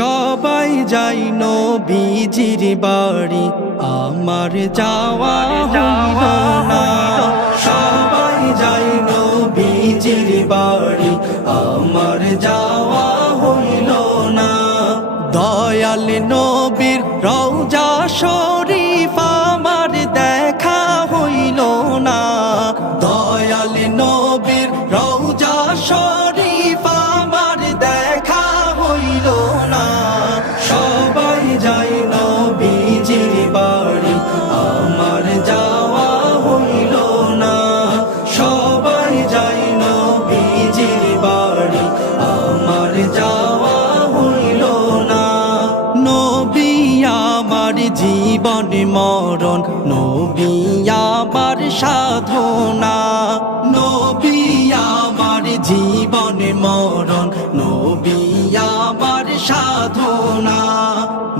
সবাই যাই নবীজির বাড়ি, আমার যাওয়া হইল না। সবাই যাই নবীজির বাড়ি, আমার যাওয়া হইল না। দয়াল নবীর রওজা শরীফ আমার দেখা হইল না। দয়াল নবীর রওজা শরীফ আমার দেখা হইল না। সবাই যাই নবীজির বাড়ি, আমার যাওয়া হইল না। সবাই যাই নবীজির বাড়ি, আমার যাওয়া হইল না। নবী আমার জীবন মরণ, নবী আমার সাধনা। নবী আমার জীবন মরণ, নবী আমার সাধনা।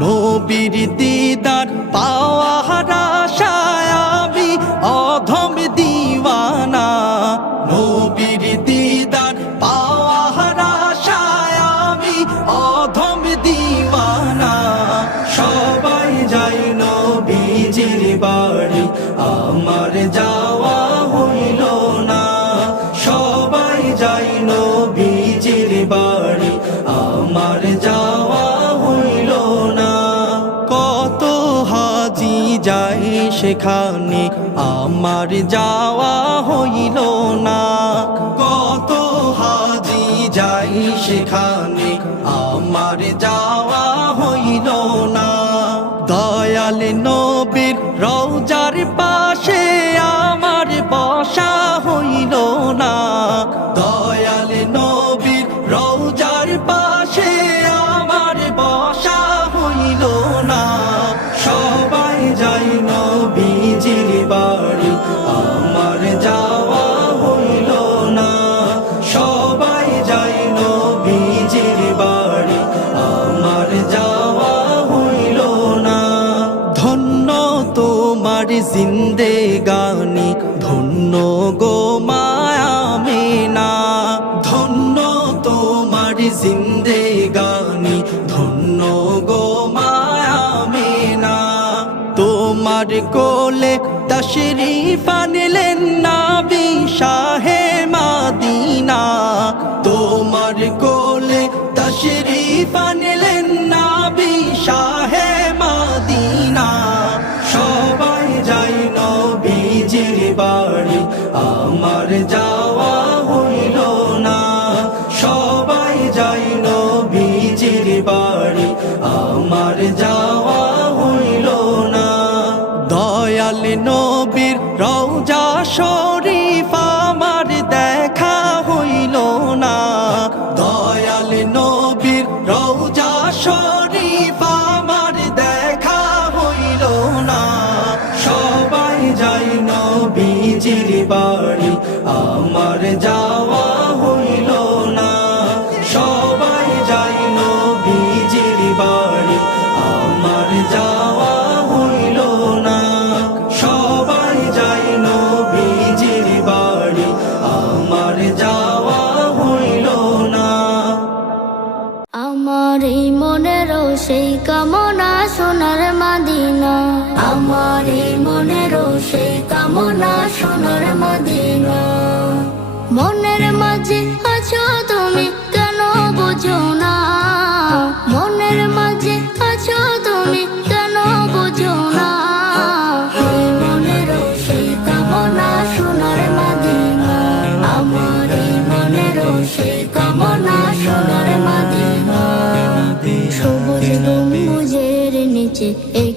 নবীর দিদার পাওয়ার আশায় আমি অধম দিওয়ানা। নবীর দিদার পাওয়ার আশায় আমি অধম দিওয়ানা। সবাই যাই নবীজির বাড়ি, আমার যাওয়া হইল না। সবাই যাই নবীজির বাড়ি, আমার যাওয়া হইল না। কত হাজি যাই সেখানে, আমার যাওয়া হইল না। কত হাজি যাই সেখানে, আমার যাওয়া হইল না। দয়াল নবীর রওজার পাশে আমার বসা হইল না। দয়াল নবীর রওজার পাশে আমার বসা হইল না। সবাই যাই নবীজির বাড়ি, আমার যাওয়া হইল না। সবাই যাই নবীজির বাড়ি, আমার যাওয়া হইল না। ধন্য তোমার জিন্দেগানি, ধন্য গো মায়ামেনা। ধন্য তোমার জিন্দেগানি, ধন্য গো মায়ামেনা। তোমার কোলে তশরিফ আনলেন নবী শাহে মাদিনা। তোমার কোলে তশরিফ আনলেন নবী শাহে মাদিনা। সবাই যাই নবীজির বাড়ি, আমার যাওয়া হইল না। সবাই যাই নবীজির বাড়ি, আমার যাওয়া হইল না। দয়াল নবীর রওজা শরীফ আমার দেখা হইল না। দয়াল নবীর রওজা শরীফ আমার দেখা হইল না। সবাই যাই নবীজির বাড়ি, আমার যাওয়া হইল না। সবাই যাই নবীজির বাড়ি, আমার যাওয়া হইল না। সবাই যাই নবীজির বাড়ি, আমার যাওয়া হইল না। আমার এই মনেরও সেই কামনা সোনার মাদিনা। আমার এই মনেরও সেই কামনা সোনার মাদিনা। মনের মাঝে আছো তুমি কেন বুঝো না। মনের মাঝে আছো তুমি কেন বুঝো না। এই মনেরও সেই কামনা সোনার মাদিনা। আমার এই মনেরও সেই কামনা সোনার মাদিনা। সবুজ গম্বুজের নিচে এক